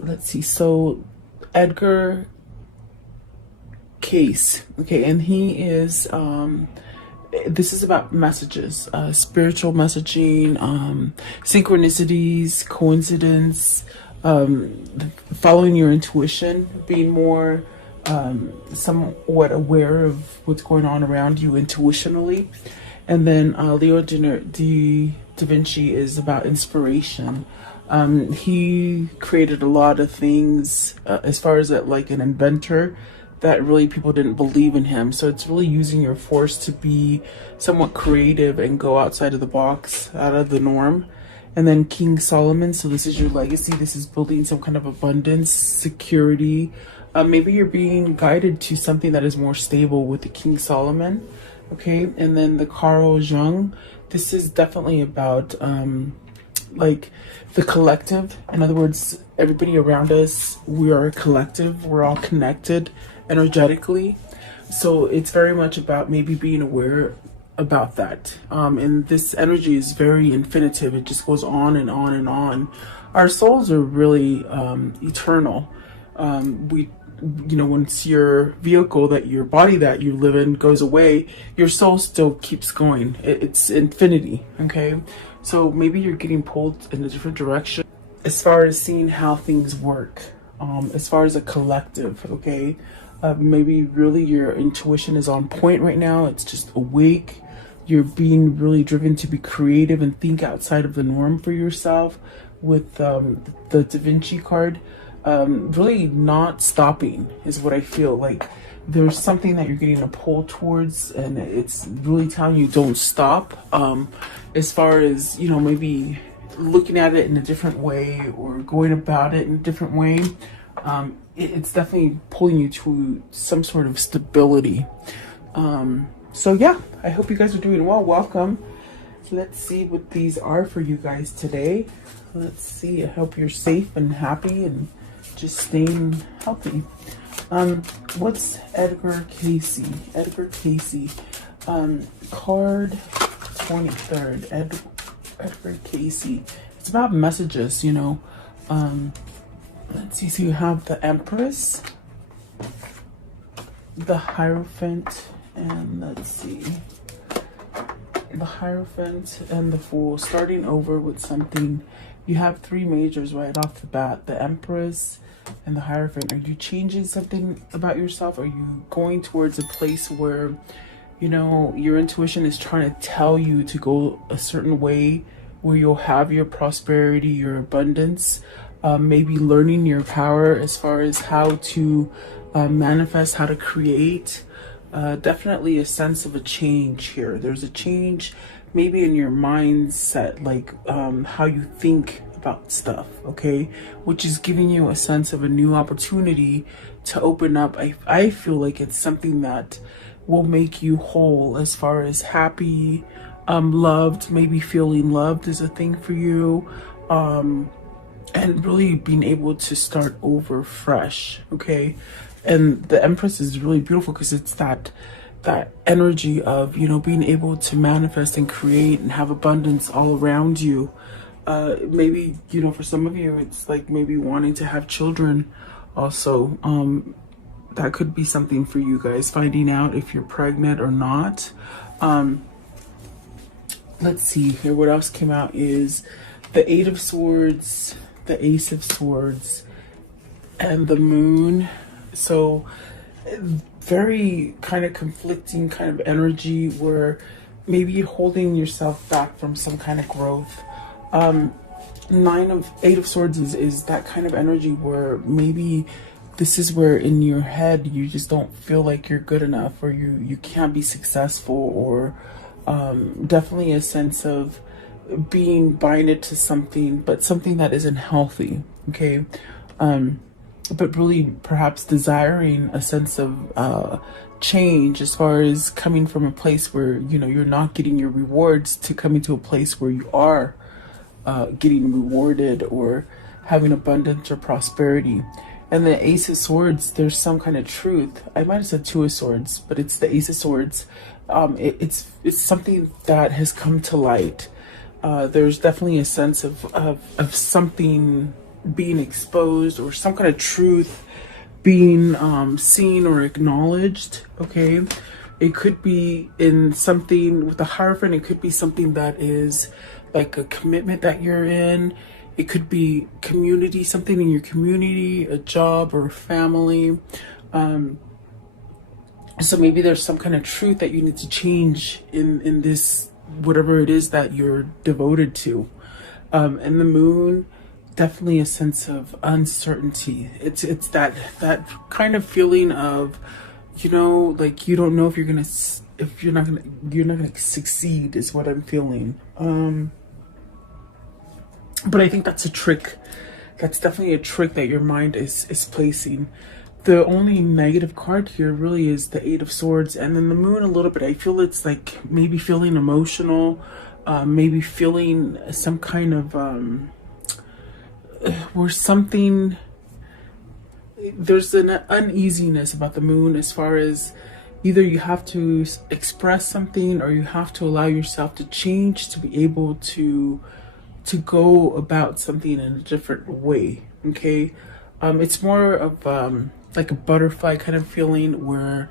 let's see. So Edgar Case, okay, and he is this is about messages, spiritual messaging, synchronicities, coincidence, following your intuition, being more somewhat aware of what's going on around you intuitionally. And then Leo da Vinci is about inspiration. He created a lot of things as far as like an inventor that really people didn't believe in him. So it's really using your force to be somewhat creative and go outside of the box, out of the norm. And then King Solomon, so this is your legacy. This is building some kind of abundance, security. Maybe you're being guided to something that is more stable with the King Solomon. Okay, and then the Carl Jung, this is definitely about like the collective. In other words, everybody around us, we are a collective. We're all connected energetically. So it's very much about maybe being aware about that. And this energy is very infinitive. It just goes on and on and on. Our souls are really eternal. Once your vehicle, that your body that you live in goes away, your soul still keeps going. It's infinity. Okay, so maybe you're getting pulled in a different direction as far as seeing how things work, as far as a collective. Okay, maybe really your intuition is on point right now. It's just awake. You're being really driven to be creative and think outside of the norm for yourself with the Da Vinci card. Really not stopping is what I feel like. There's something that you're getting a pull towards, and it's really telling you don't stop. As far as, maybe looking at it in a different way or going about it in a different way, it's definitely pulling you to some sort of stability. So yeah, I hope you guys are doing well. Welcome. Let's see what these are for you guys today. Let's see. I hope you're safe and happy and just staying healthy. What's Edgar Casey? Edgar Casey. Card 23rd. Edgar Casey. It's about messages, Let's see. So you have the Empress, the Hierophant, and let's see. The Hierophant and the Fool. Starting over with something. You have three majors right off the bat. The Empress and the Hierophant. Are you changing something about yourself? Are you going towards a place where, your intuition is trying to tell you to go a certain way where you'll have your prosperity, your abundance, maybe learning your power as far as how to manifest, how to create. Definitely a sense of a change here. There's a change maybe in your mindset, like how you think about stuff, okay? Which is giving you a sense of a new opportunity to open up. I feel like it's something that will make you whole as far as happy, loved, maybe feeling loved is a thing for you. And really being able to start over fresh, okay? And the Empress is really beautiful because it's that energy of, being able to manifest and create and have abundance all around you. Maybe, for some of you, it's like maybe wanting to have children also. That could be something for you guys, finding out if you're pregnant or not. Let's see here. What else came out is the Eight of Swords, the Ace of Swords, and the Moon. So very kind of conflicting kind of energy where maybe you're holding yourself back from some kind of growth. Eight of Swords is that kind of energy where maybe this is where in your head you just don't feel like you're good enough, or you can't be successful, or definitely a sense of being binded to something, but something that isn't healthy, okay? But really perhaps desiring a sense of change as far as coming from a place where, you're not getting your rewards to coming to a place where you are getting rewarded or having abundance or prosperity. And the Ace of Swords, there's some kind of truth. I might have said Two of Swords, but it's the Ace of Swords. It's something that has come to light. There's definitely a sense of something being exposed, or some kind of truth being seen or acknowledged. Okay, it could be in something with the Hierophant. It could be something that is like a commitment that you're in. It could be community, something in your community, a job or a family. So maybe there's some kind of truth that you need to change in this, whatever it is that you're devoted to. And the Moon, definitely a sense of uncertainty. It's that kind of feeling of, you know, like you don't know if you're not gonna succeed, is what I'm feeling. But I think that's a trick. That's definitely a trick that your mind is placing. The only negative card here really is the Eight of Swords, and then the Moon a little bit. I feel it's like maybe feeling emotional, maybe feeling some kind of where something, there's an uneasiness about the Moon, as far as either you have to express something or you have to allow yourself to change to be able to go about something in a different way. Okay, it's more of like a butterfly kind of feeling, where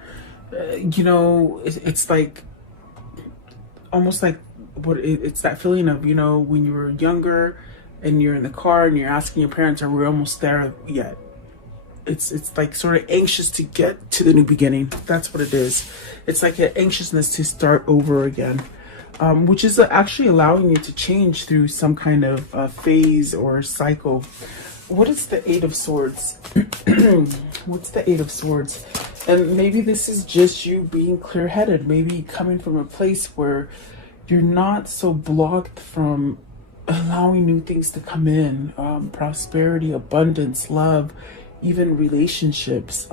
you know, it's like almost like it's that feeling of, you know, when you were younger and you're in the car and you're asking your parents, are we almost there yet? It's like sort of anxious to get to the new beginning. That's what it is. It's like an anxiousness to start over again, which is actually allowing you to change through some kind of phase or cycle. What is the Eight of Swords? What's the Eight of Swords? And maybe this is just you being clear-headed, maybe coming from a place where you're not so blocked from allowing new things to come in, prosperity, abundance, love, even relationships.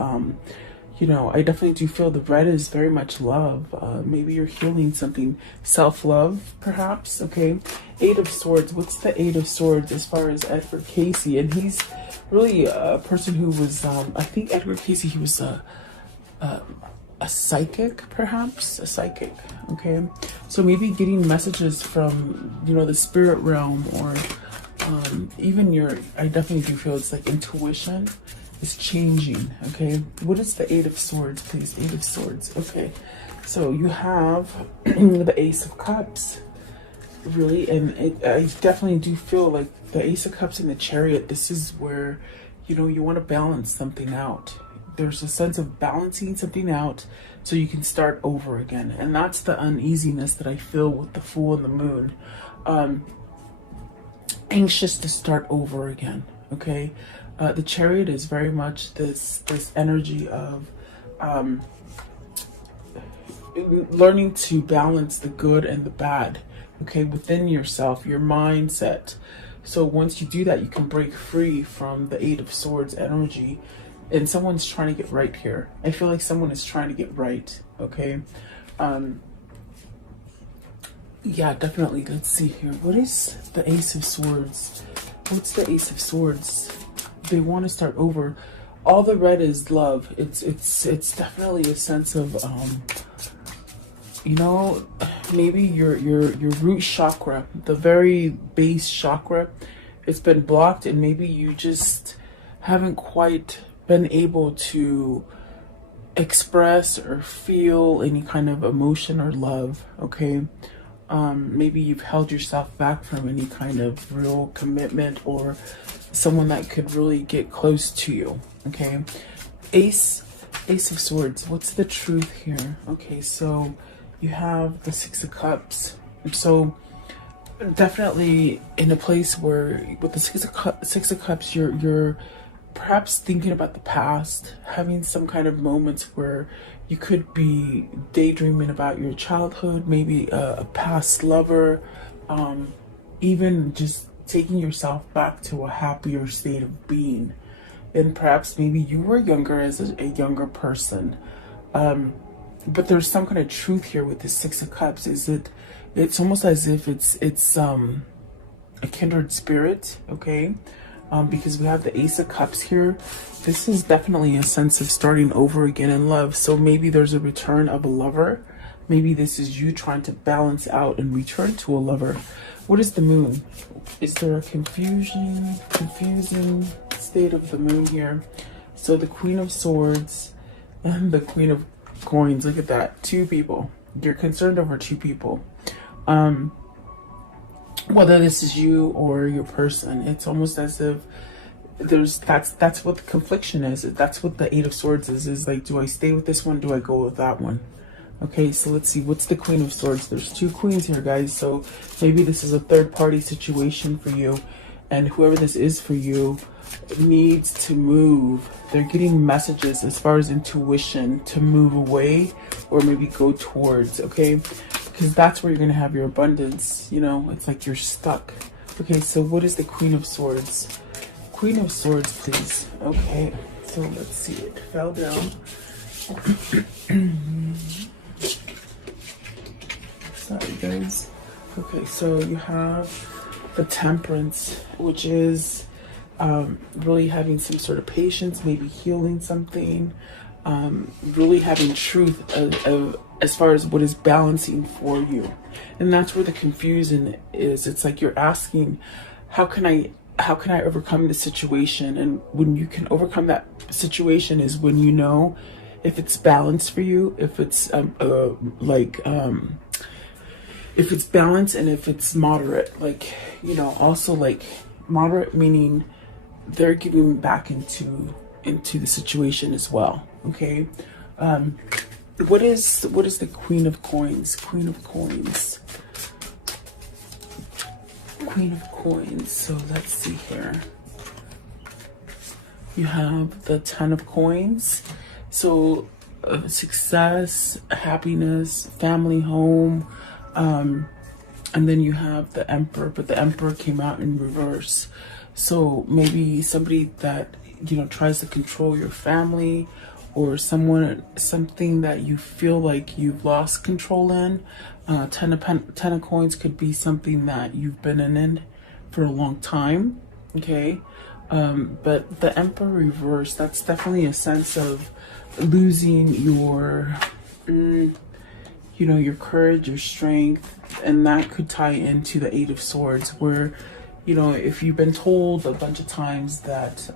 You know, I definitely do feel the red is very much love. Maybe you're healing something, self-love, perhaps. Okay, Eight of Swords. What's the Eight of Swords as far as Edward Casey? And he's really a person who was, I think Edward Casey, he was a psychic, perhaps a psychic. Okay, so maybe getting messages from, you know, the spirit realm, or even your, I definitely do feel it's like intuition is changing. Okay, what is the Eight of Swords, please? Eight of Swords. Okay, so you have the Ace of Cups, really, and I definitely do feel like the Ace of Cups and the Chariot, this is where, you know, you want to balance something out. There's a sense of balancing something out so you can start over again, and that's the uneasiness that I feel with the Fool and the Moon. Anxious to start over again. Okay, the Chariot is very much this energy of learning to balance the good and the bad, okay, within yourself, your mindset. So once you do that, you can break free from the Eight of Swords energy. And someone's trying to get right here. I feel like someone is trying to get right. Okay, yeah, definitely. Let's see here. What is the Ace of Swords? What's the Ace of Swords? They want to start over. All the red is love. It's definitely a sense of you know, maybe your root chakra, the very base chakra, it's been blocked, and maybe you just haven't quite been able to express or feel any kind of emotion or love. Okay, maybe you've held yourself back from any kind of real commitment or someone that could really get close to you. Okay, Ace of Swords. What's the truth here? Okay, so you have the Six of Cups. So definitely in a place where with the Six of Cups, you're perhaps thinking about the past, having some kind of moments where you could be daydreaming about your childhood, maybe a past lover, even just taking yourself back to a happier state of being. And perhaps maybe you were younger as a younger person. But there's some kind of truth here with the Six of Cups. It's almost as if it's a kindred spirit, okay? Because we have the Ace of Cups here. This is definitely a sense of starting over again in love. So maybe there's a return of a lover. Maybe this is you trying to balance out and return to a lover. What is the Moon? is there a confusing state of the moon here? So the Queen of Swords and the Queen of Coins, look at that, two people. You're concerned over two people. Whether this is you or your person, it's almost as if that's what the confliction is. That's what the Eight of Swords is like, do I stay with this one? Do I go with that one? Okay, so let's see, what's the Queen of Swords? There's two queens here, guys. So maybe this is a third party situation for you, and whoever this is for you needs to move. They're getting messages as far as intuition to move away or maybe go towards, okay? Because that's where you're going to have your abundance. You know, it's like you're stuck. Okay, so what is the Queen of Swords? Queen of Swords, please. Okay, so let's see, it fell down. Sorry, guys. Okay, so you have the Temperance, which is really having some sort of patience, maybe healing something, really having truth as far as what is balancing for you. And that's where the confusion is. It's like you're asking, how can I overcome this situation? And when you can overcome that situation is when you know if it's balanced for you, if it's if it's balanced and if it's moderate. Like, you know, also like moderate meaning they're giving back into the situation as well. Okay. What is the Queen of Coins? Queen of Coins. Queen of Coins. So let's see here. You have the Ten of Coins. So success, happiness, family, home. And then you have the Emperor, but the Emperor came out in reverse. So maybe somebody that, you know, tries to control your family, or something that you feel like you've lost control in. Ten of Coins could be something that you've been in for a long time. Okay. But the Emperor reverse, that's definitely a sense of losing your, you know, your courage, your strength, and that could tie into the Eight of Swords, where, you know, if you've been told a bunch of times that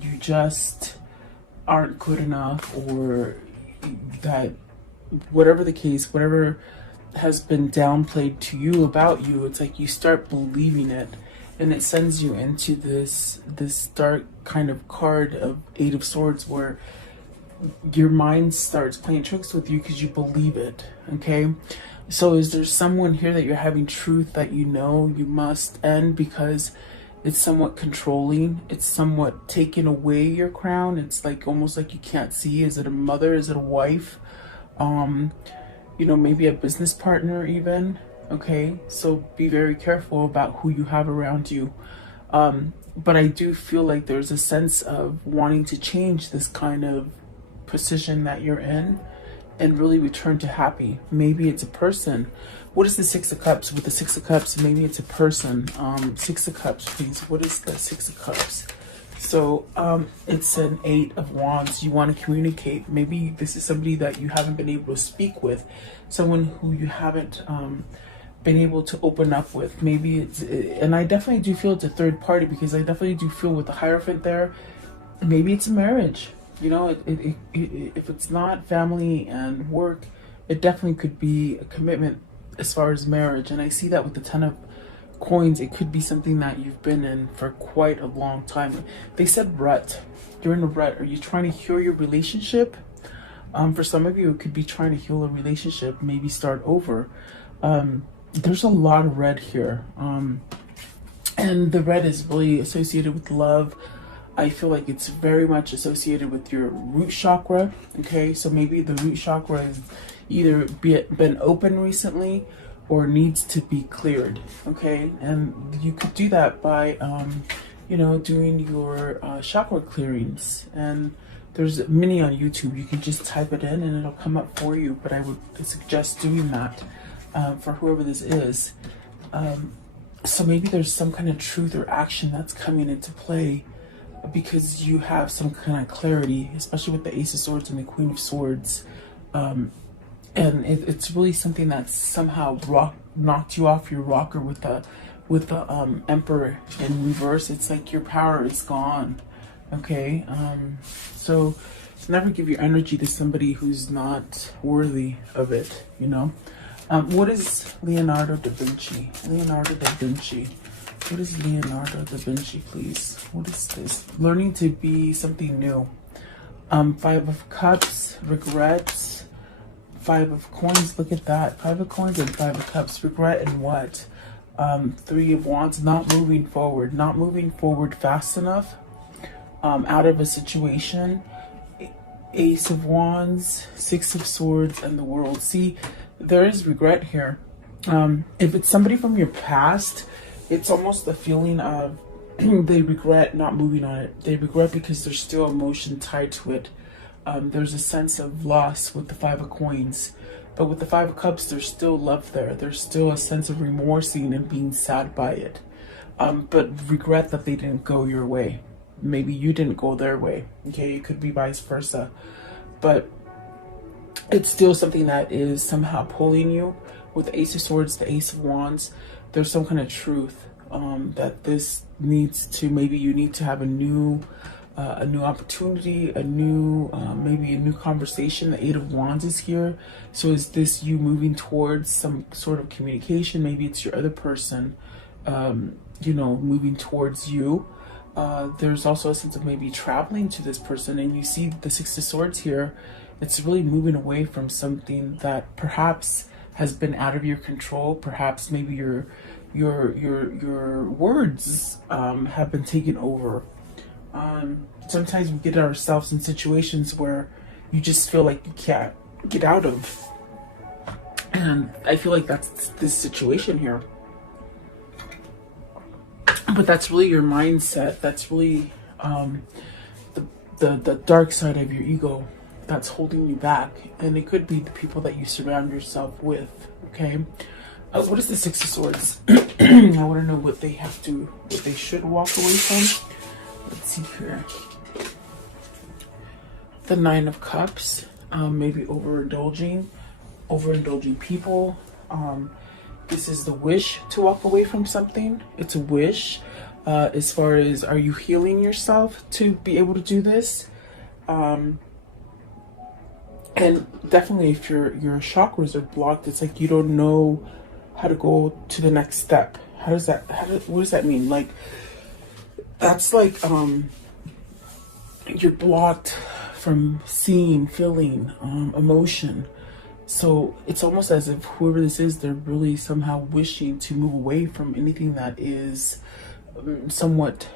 you just aren't good enough, or that whatever the case, whatever has been downplayed to you about you, it's like you start believing it, and it sends you into this dark kind of card of Eight of Swords, where your mind starts playing tricks with you because you believe it. Okay, so is there someone here that you're having truth that you know you must end because it's somewhat controlling, it's somewhat taking away your crown? It's like almost like you can't see. Is it a mother? Is it a wife? You know, maybe a business partner even. Okay, so be very careful about who you have around you. But I do feel like there's a sense of wanting to change this kind of position that you're in and really return to happy. Maybe it's a person. What is the Six of Cups? With the Six of Cups, maybe it's a person. Six of Cups, please. What is the Six of Cups? So it's an Eight of Wands. You want to communicate. Maybe this is somebody that you haven't been able to speak with, someone who you haven't been able to open up with. Maybe it's, and I definitely do feel it's a third party, because I definitely do feel with the Hierophant there, maybe it's a marriage. You know, if it's not family and work, it definitely could be a commitment as far as marriage. And I see that with the Ten of Coins. It could be something that you've been in for quite a long time. They said rut. You're in a rut. Are you trying to heal your relationship? For some of you, it could be trying to heal a relationship, maybe start over. There's a lot of red here. And the red is really associated with love. I feel like it's very much associated with your root chakra. Okay, so maybe the root chakra has either been open recently or needs to be cleared. Okay, and you could do that by, you know, doing your chakra clearings. And there's many on YouTube. You can just type it in and it'll come up for you. But I would suggest doing that for whoever this is. So maybe there's some kind of truth or action that's coming into play, because you have some kind of clarity, especially with the Ace of Swords and the Queen of Swords. And it's really something that somehow knocked you off your rocker with the with the Emperor in reverse, it's like your power is gone. Okay, so never give your energy to somebody who's not worthy of it, you know. What is Leonardo da Vinci? Leonardo da Vinci. What is Leonardo da Vinci, please? What is this? Learning to be something new. Five of Cups, regrets. Five of Coins, look at that. Five of Coins and Five of Cups. Regret and what? Three of Wands, not moving forward. Not moving forward fast enough. Out of a situation. Ace of Wands, Six of Swords, and the World. See, there is regret here. If it's somebody from your past, it's almost the feeling of they regret not moving on it. They regret because there's still emotion tied to it. There's a sense of loss with the Five of Coins. But with the Five of Cups, there's still love there. There's still a sense of remorsing and being sad by it. But regret that they didn't go your way. Maybe you didn't go their way. Okay, it could be vice versa. But it's still something that is somehow pulling you. With the Ace of Swords, the Ace of Wands, there's some kind of truth that this needs to, maybe you need to have a new opportunity, maybe a new conversation. The Eight of Wands is here. So is this you moving towards some sort of communication? Maybe it's your other person, you know, moving towards you. There's also a sense of maybe traveling to this person, and you see the Six of Swords here. It's really moving away from something that perhaps has been out of your control. Perhaps maybe your words have been taken over. Sometimes we get ourselves in situations where you just feel like you can't get out of, and I feel like that's this situation here. But that's really your mindset. That's really the dark side of your ego that's holding you back. And it could be the people that you surround yourself with. Okay. What is the Six of Swords? I want to know what they have to, what they should walk away from. Let's see here. The Nine of Cups. Maybe overindulging people. This is the wish to walk away from something. It's a wish. As far as, are you healing yourself to be able to do this? And definitely if your chakras are blocked, it's like you don't know how to go to the next step. What does that mean? Like, that's like, you're blocked from seeing, feeling, emotion. So it's almost as if whoever this is, they're really somehow wishing to move away from anything that is somewhat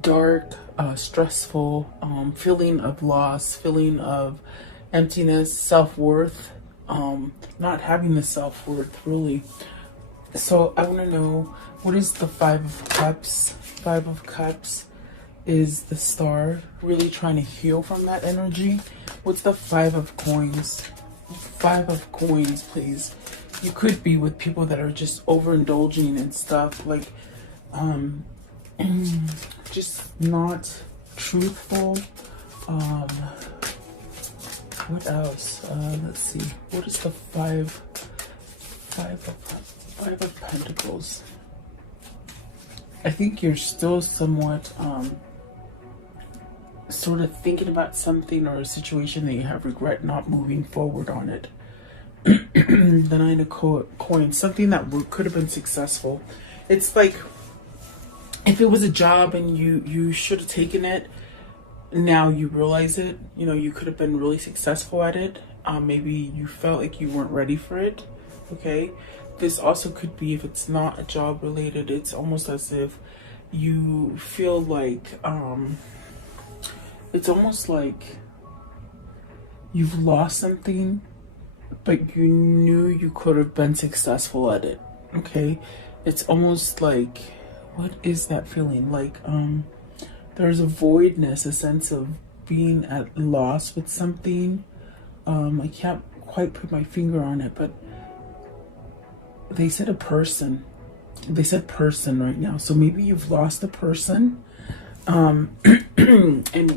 dark, stressful, feeling of loss, feeling of emptiness, self-worth, not having the self-worth really. So I want to know, what is the Five of Cups? Five of Cups is the Star, really trying to heal from that energy. What's the Five of Coins? Five of Coins, please. You could be with people that are just overindulging and stuff, like just not truthful. What else? Let's see. What is the Five of Pentacles? I think you're still somewhat sort of thinking about something or a situation that you have regret not moving forward on it. The Nine of Coins, something that could have been successful. It's like if it was a job and you should have taken it, now you realize it, you know, you could have been really successful at it. Maybe you felt like you weren't ready for it. Okay, this also could be, if it's not a job related, it's almost as if you feel like it's almost like you've lost something, but you knew you could have been successful at it. Okay, it's almost like, what is that feeling? Like there's a voidness, a sense of being at loss with something. I can't quite put my finger on it, but they said a person. They said person right now. So maybe you've lost a person, and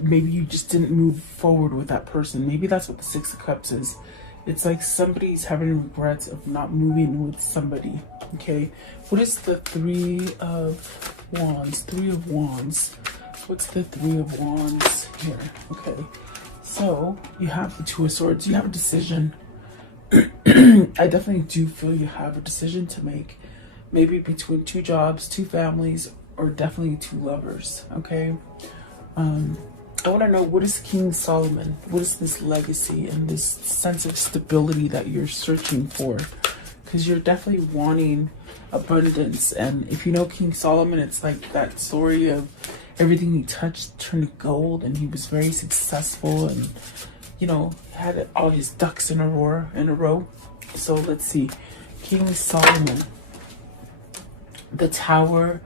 maybe you just didn't move forward with that person. Maybe that's what the Six of Cups is. It's like somebody's having regrets of not moving with somebody. Okay, what is the Three of Wands? Three of Wands. What's the Three of Wands here? Okay, so you have the Two of Swords. You have a decision. I definitely do feel you have a decision to make. Maybe between two jobs, two families, or definitely two lovers. Okay. I want to know, what is King Solomon? What is this legacy and this sense of stability that you're searching for? Because you're definitely wanting abundance. And if you know King Solomon, it's like that story of everything he touched turned to gold, and he was very successful and, you know, had all his ducks in a row. So let's see. King Solomon, the Tower,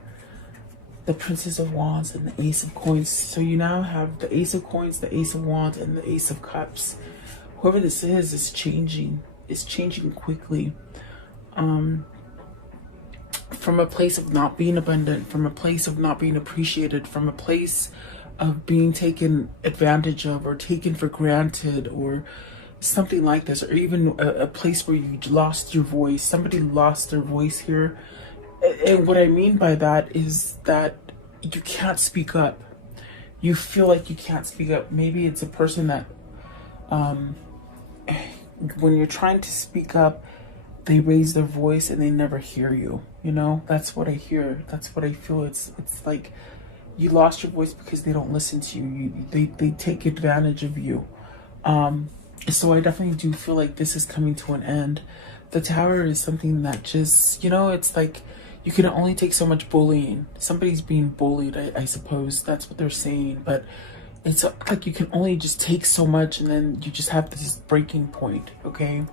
the Princess of Wands, and the Ace of Coins. So you now have the Ace of Coins, the Ace of Wands, and the Ace of Cups. Whoever this is changing. It's changing quickly. From a place of not being abundant, from a place of not being appreciated, from a place of being taken advantage of or taken for granted, or something like this, or even a place where you lost your voice. Somebody lost their voice here. And what I mean by that is that you can't speak up. You feel like you can't speak up. Maybe it's a person that, when you're trying to speak up, they raise their voice and they never hear you. You know, that's what I hear. That's what I feel. It's like you lost your voice because they don't listen to you. They take advantage of you. So I definitely do feel like this is coming to an end. The Tower is something that just, you know, it's like, you can only take so much bullying. Somebody's being bullied, I suppose. That's what they're saying. But it's like you can only just take so much, and then you just have this breaking point, okay?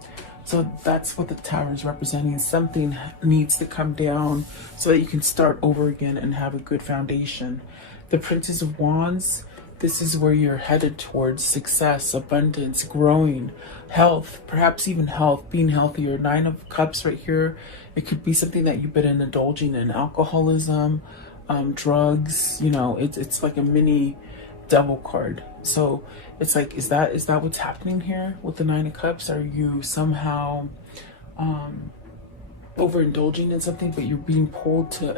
So that's what the Tower is representing. Something needs to come down so that you can start over again and have a good foundation. The Princess of Wands, this is where you're headed towards success, abundance, growing, health, perhaps even health, being healthier. Nine of Cups right here. It could be something that you've been indulging in, alcoholism, drugs, you know, it's like a mini devil card. So it's like, is that what's happening here with the Nine of Cups? Are you somehow overindulging in something, but you're being pulled to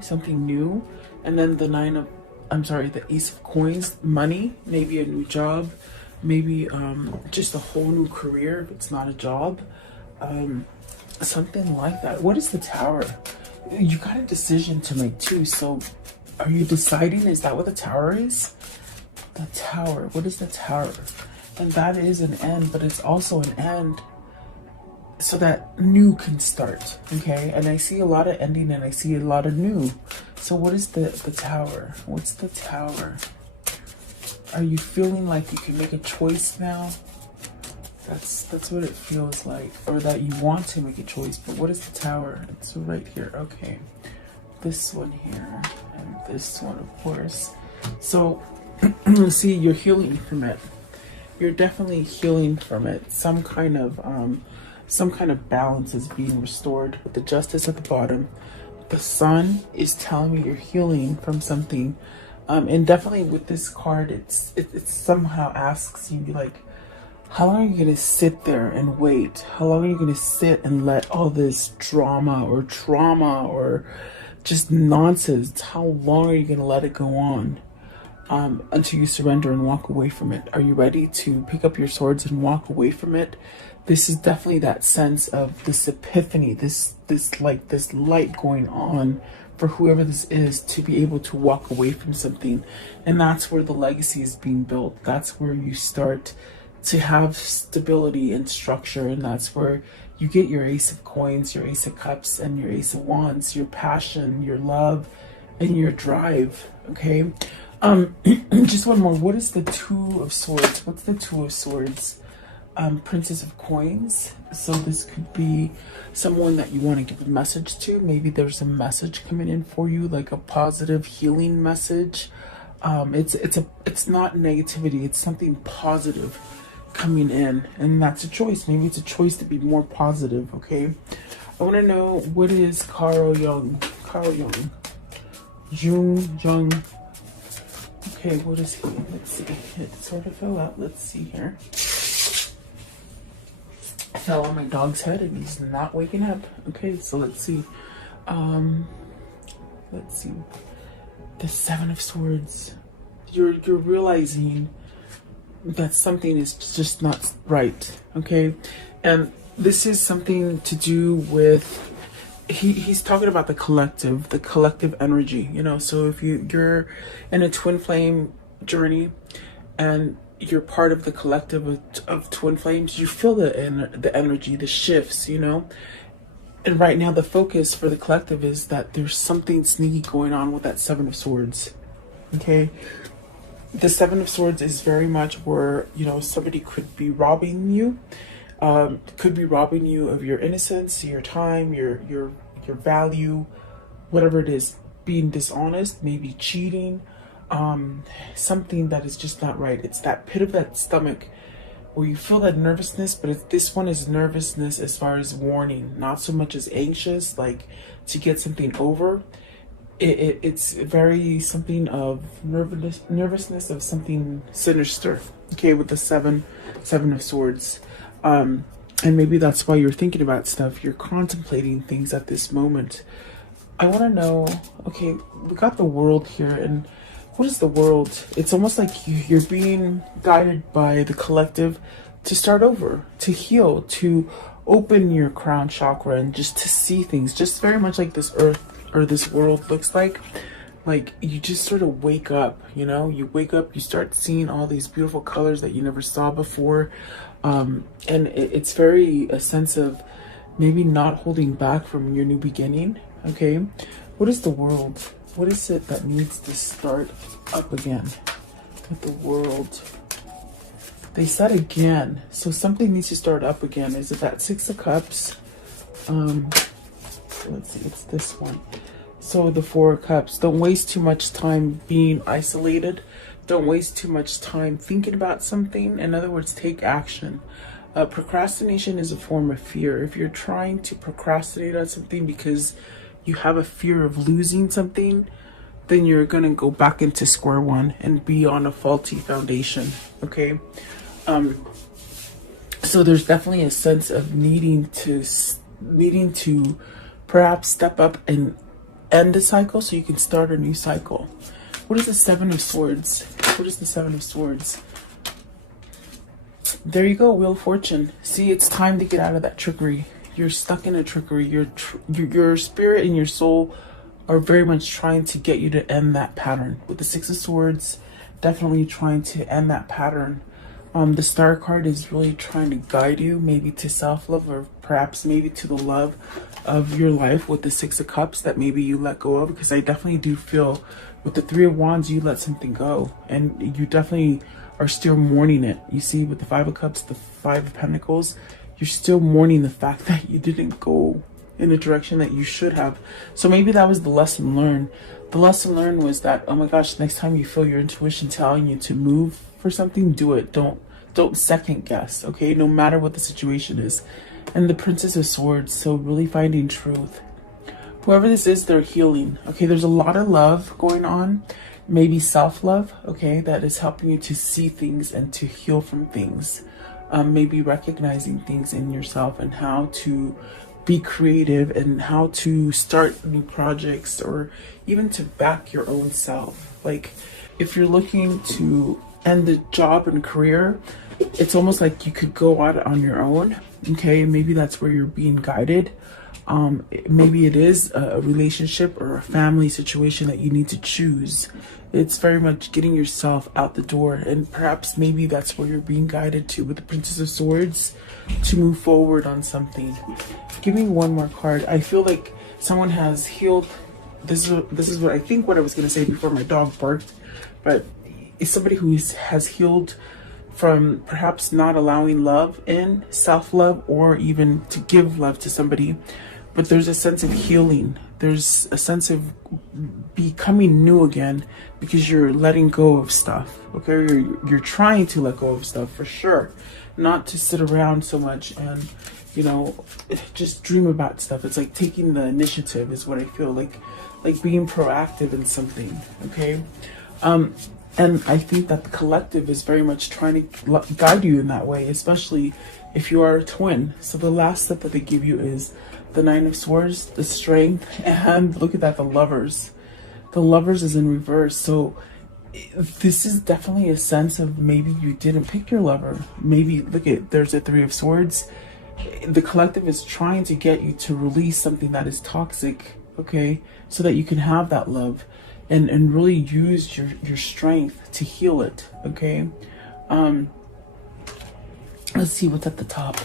something new? And then the Ace of Coins, money, maybe a new job, maybe just a whole new career if it's not a job. Something like that. What is the Tower? You got a decision to make too. So are you deciding? Is that what the Tower is? The Tower. What is the Tower? And that is an end, but it's also an end so that new can start. Okay. And I see a lot of ending and I see a lot of new. So what is the Tower? What's the Tower? Are you feeling like you can make a choice now? That's what it feels like, or that you want to make a choice. But what is the Tower? It's right here. Okay, this one here and this one, of course. So see, you're healing from it. You're definitely healing from it. Some kind of balance is being restored with the Justice at the bottom. The Sun is telling me you're healing from something, and definitely with this card, it somehow asks you, like, how long are you going to sit there and wait? How long are you going to sit and let all this drama or trauma or just nonsense, how long are you going to let it go on until you surrender and walk away from it? Are you ready to pick up your swords and walk away from it? This is definitely that sense of this epiphany, this light going on for whoever this is to be able to walk away from something. And that's where the legacy is being built. That's where you start to have stability and structure, and that's where you get your Ace of Coins, your Ace of Cups, and your Ace of Wands, your passion, your love, and your drive. Okay, just one more. What is the Two of Swords? What's the Two of Swords? Princess of Coins. So this could be someone that you want to give a message to. Maybe there's a message coming in for you, like a positive healing message. It's not negativity, it's something positive coming in, and that's a choice. Maybe it's a choice to be more positive. Okay, I want to know, what is Carl Jung? Okay, what is he? Let's see. It sort of fell out. Let's see here. fell on my dog's head and he's not waking up. Okay, so let's see. Let's see. The Seven of Swords. You're realizing that something is just not right. Okay, and this is something to do with. He's talking about the collective energy. You know, so if you're in a twin flame journey, and you're part of the collective of twin flames, you feel the energy, the shifts, you know. And right now the focus for the collective is that there's something sneaky going on with that Seven of Swords. Okay, the Seven of Swords is very much where, you know, somebody could be robbing you, of your innocence, your time, your value, whatever it is, being dishonest, maybe cheating, something that is just not right. It's that pit of that stomach where you feel that nervousness, but this one is nervousness as far as warning, not so much as anxious, like to get something over. It's very something of nervousness of something sinister. Okay, with the seven of swords. And maybe that's why you're thinking about stuff. You're contemplating things at this moment. I want to know, okay, we got the World here, and what is the World? It's almost like you're being guided by the collective to start over, to heal, to open your crown chakra, and just to see things, just very much like this earth or this world looks like. Like you just sort of wake up, you know, you wake up, you start seeing all these beautiful colors that you never saw before. And it's very a sense of maybe not holding back from your new beginning. Okay, what is the World? What is it that needs to start up again with the World? They said again, so something needs to start up again. Is it that Six of Cups? Let's see, it's this one. So the Four of Cups. Don't waste too much time being isolated. Don't waste too much time thinking about something. In other words, take action. Procrastination is a form of fear. If you're trying to procrastinate on something because you have a fear of losing something, then you're going to go back into square one and be on a faulty foundation. Okay. So there's definitely a sense of needing to perhaps step up and end a cycle so you can start a new cycle. What is the Seven of Swords? What is the Seven of Swords? There you go, Wheel of Fortune. See, it's time to get out of that trickery. You're stuck in a trickery. Your spirit and your soul are very much trying to get you to end that pattern. With the Six of Swords, definitely trying to end that pattern. The Star card is really trying to guide you, maybe to self-love, or perhaps maybe to the love of your life with the Six of Cups that maybe you let go of. Because I definitely do feel with the Three of Wands, you let something go, and you definitely are still mourning it. You see, with the Five of Cups, the Five of Pentacles, you're still mourning the fact that you didn't go in the direction that you should have. So maybe that was the lesson learned. The lesson learned was that, oh my gosh, next time you feel your intuition telling you to move for something, do it. Don't second guess, okay? No matter what the situation is. And the Princess of Swords, so really finding truth. Whoever this is, they're healing. Okay, there's a lot of love going on. Maybe self-love, okay, that is helping you to see things and to heal from things. Maybe recognizing things in yourself and how to be creative and how to start new projects, or even to back your own self. Like if you're looking to end the job and career, it's almost like you could go out on your own. Okay, maybe that's where you're being guided. Maybe it is a relationship or a family situation that you need to choose. It's very much getting yourself out the door, and perhaps maybe that's where you're being guided to with the Princess of Swords, to move forward on something. Give me one more card. I feel like someone has healed. This is what I think what I was going to say before my dog barked, but it's somebody who has healed from perhaps not allowing love in, self-love, or even to give love to somebody. But there's a sense of healing. There's a sense of becoming new again because you're letting go of stuff. Okay, you're trying to let go of stuff for sure. Not to sit around so much and, you know, just dream about stuff. It's like taking the initiative is what I feel like being proactive in something. Okay. And I think that the collective is very much trying to guide you in that way, especially if you are a twin. So the last step that they give you is the Nine of Swords, the Strength, and look at that, the Lovers. The Lovers is in reverse. So this is definitely a sense of maybe you didn't pick your lover. Maybe, look at, there's a Three of Swords. The collective is trying to get you to release something that is toxic, okay? So that you can have that love. And really use your strength to heal it, okay? Let's see what's at the top.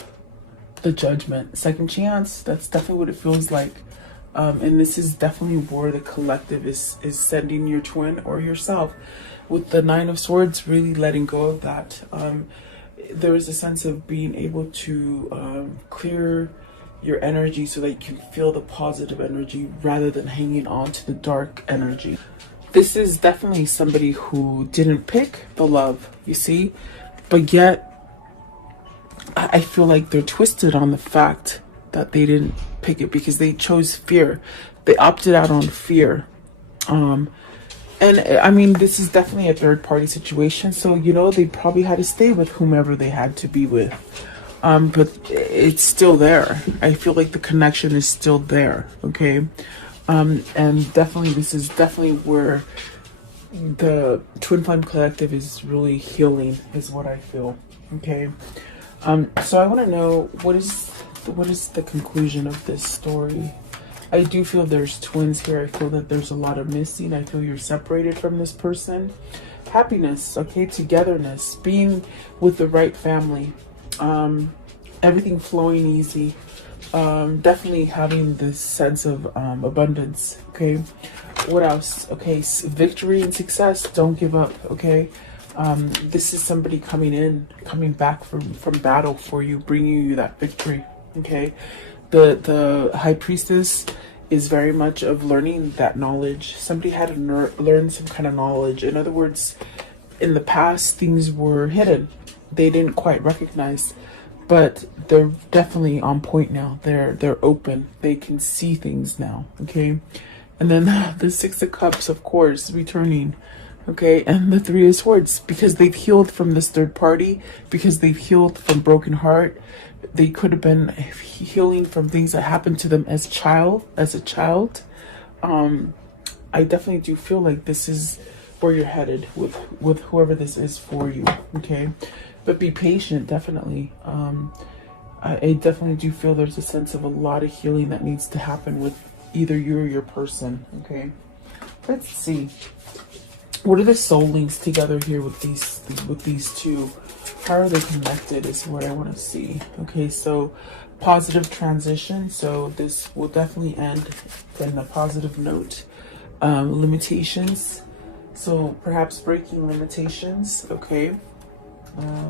The Judgment. Second chance. That's definitely what it feels like. And this is definitely where the collective is sending your twin or yourself. With the Nine of Swords, really letting go of that. There is a sense of being able to clear your energy so that you can feel the positive energy rather than hanging on to the dark energy. This is definitely somebody who didn't pick the love, you see, but yet I feel like they're twisted on the fact that they didn't pick it because they chose fear. They opted out on fear. And I mean, this is definitely a third party situation. So, you know, they probably had to stay with whomever they had to be with. But it's still there. I feel like the connection is still there, okay? And definitely, this is definitely where the Twin Flame Collective is really healing, is what I feel, okay? So I want to know, what is the conclusion of this story? I do feel there's twins here. I feel that there's a lot of missing. I feel you're separated from this person. Happiness, okay? Togetherness, being with the right family. Everything flowing easy. Definitely having this sense of abundance, okay? What else? Okay, victory and success. Don't give up, okay? This is somebody coming back from battle for you, bringing you that victory, okay? The High Priestess is very much of learning that knowledge. Somebody had to learn some kind of knowledge. In other words, in the past, things were hidden. They didn't quite recognize, but they're definitely on point now. They're open. They can see things now, okay? And then the Six of Cups, of course, returning, okay? And the Three of Swords, because they've healed from this third party, because they've healed from broken heart. They could have been healing from things that happened to them as a child. I definitely do feel like this is where you're headed with whoever this is for you, okay? But be patient, definitely. I definitely do feel there's a sense of a lot of healing that needs to happen with either you or your person, okay? Let's see. What are the soul links together here with these two? How are they connected is what I want to see. Okay, so positive transition. So this will definitely end in a positive note. Limitations. So perhaps breaking limitations. Okay.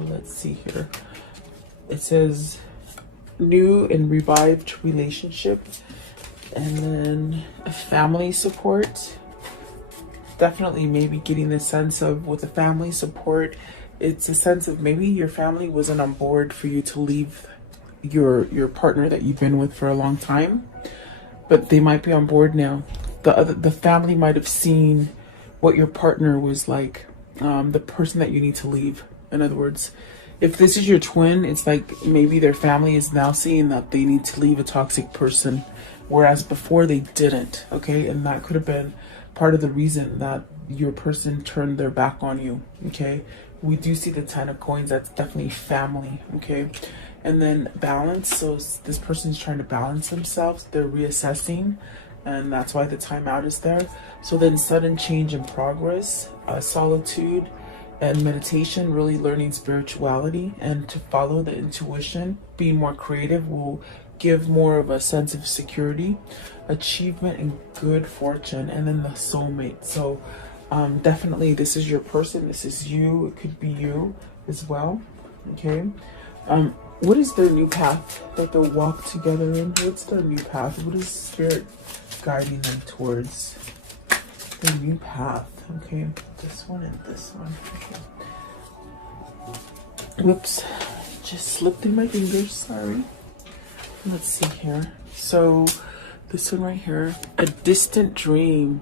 Let's see here. It says new and revived relationship. And then family support. Definitely maybe getting the sense of with the family support, it's a sense of maybe your family wasn't on board for you to leave your partner that you've been with for a long time, but they might be on board now. The family might have seen what your partner was like, the person that you need to leave. In other words, if this is your twin, it's like maybe their family is now seeing that they need to leave a toxic person, whereas before they didn't, okay? And that could have been part of the reason that your person turned their back on you, okay? We do see the Ten of Coins. That's definitely family, okay? And then balance. So this person is trying to balance themselves. They're reassessing, and that's why the timeout is there. So then sudden change in progress, solitude, and meditation, really learning spirituality and to follow the intuition. Being more creative will give more of a sense of security, achievement, and good fortune. And then the soulmate. So definitely this is your person. This is you. It could be you as well, okay? What is their new path that they'll walk together in? What's their new path? What is spirit guiding them towards? Their new path, okay? This one and this one, okay. Whoops, just slipped through my fingers, sorry. Let's see here. So this one right here, a distant dream.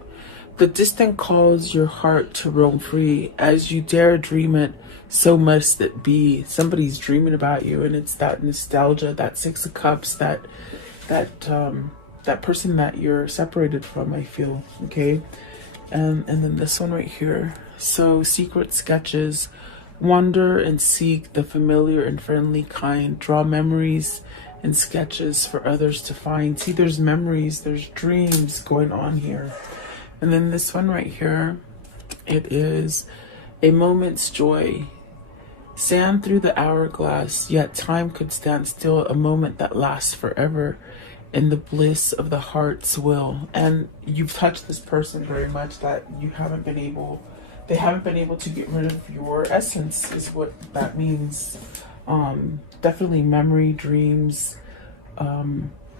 The distant calls your heart to roam free. As you dare dream it, so must it be. Somebody's dreaming about you, and it's that nostalgia, that Six of Cups, that person that you're separated from, I feel. Okay. And then this one right here. So secret sketches, wander and seek the familiar and friendly kind. Draw memories and sketches for others to find. See, there's memories, there's dreams going on here. And then this one right here, it is a moment's joy. Sand through the hourglass, yet time could stand still. A moment that lasts forever in the bliss of the heart's will. And you've touched this person very much, that you haven't been able, they haven't been able to get rid of your essence, is what that means. Definitely memory, dreams,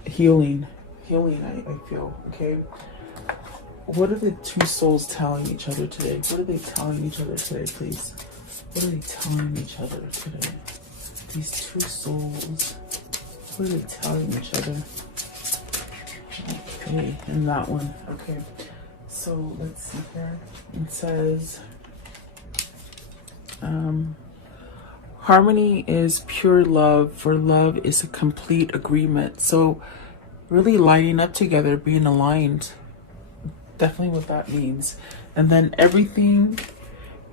healing, I feel. Okay. What are the two souls telling each other today? What are they telling each other today, please? What are they telling each other today? These two souls, what are they telling each other? Okay, and that one. Okay, so let's see here. It says, harmony is pure love, for love is a complete agreement. So really lining up together, being aligned. Definitely what that means. And then everything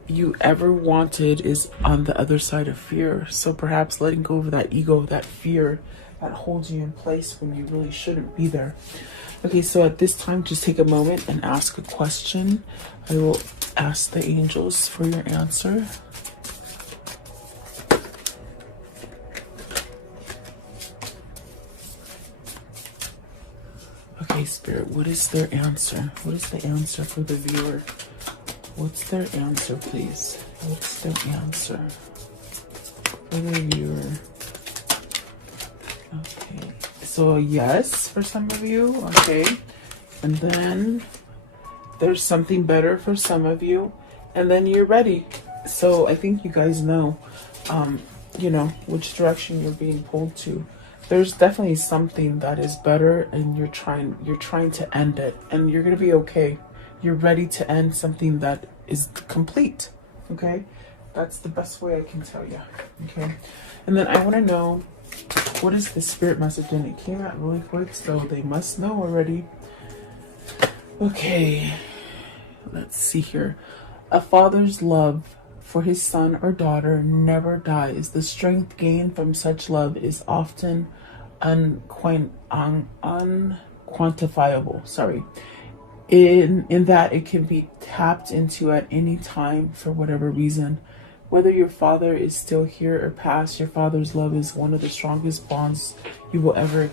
you ever wanted is on the other side of fear. So perhaps letting go of that ego, that fear that holds you in place when you really shouldn't be there. Okay, so at this time, just take a moment and ask a question. I will ask the angels for your answer. Okay, Spirit, what is their answer? What is the answer for the viewer? What's their answer, please? What's their answer for the viewer? Okay, so yes for some of you. Okay, and then there's something better for some of you, and then you're ready. So I think you guys know, you know, which direction you're being pulled to. There's definitely something that is better, and you're trying to end it, and you're gonna be okay. You're ready to end something that is complete. Okay, that's the best way I can tell you. Okay, and then I want to know, what is the spirit message? And it came out really quick, so they must know already. Okay, let's see here. A father's love for his son or daughter never dies. The strength gained from such love is often unquantifiable. Sorry. In that it can be tapped into at any time for whatever reason. Whether your father is still here or past, your father's love is one of the strongest bonds you will ever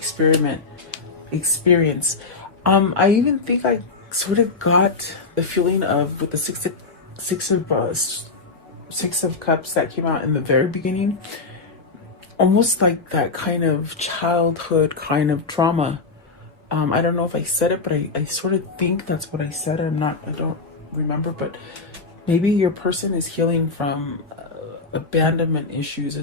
experience. I even think I sort of got the feeling of, with the Six of Cups that came out in the very beginning, almost like that kind of childhood kind of trauma. I don't know if I said it, but I sort of think that's what I said. I don't remember, but maybe your person is healing from abandonment issues